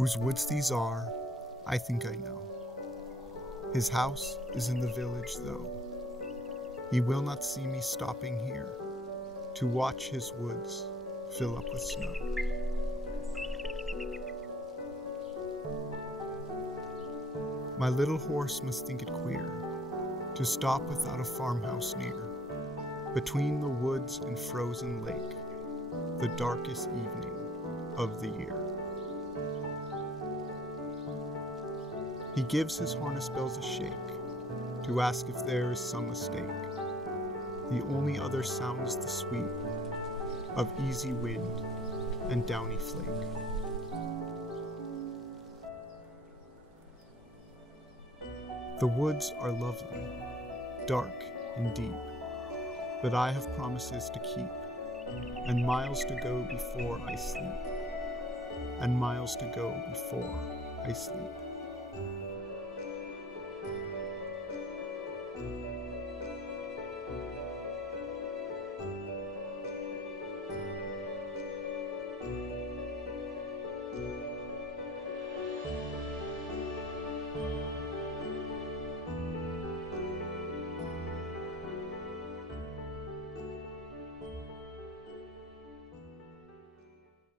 Whose woods these are, I think I know. His house is in the village, though. He will not see me stopping here to watch his woods fill up with snow. My little horse must think it queer to stop without a farmhouse near, between the woods and frozen lake, the darkest evening of the year. He gives his harness bells a shake to ask if there is some mistake. The only other sound is the sweep of easy wind and downy flake. The woods are lovely, dark and deep, but I have promises to keep, and miles to go before I sleep, and miles to go before I sleep.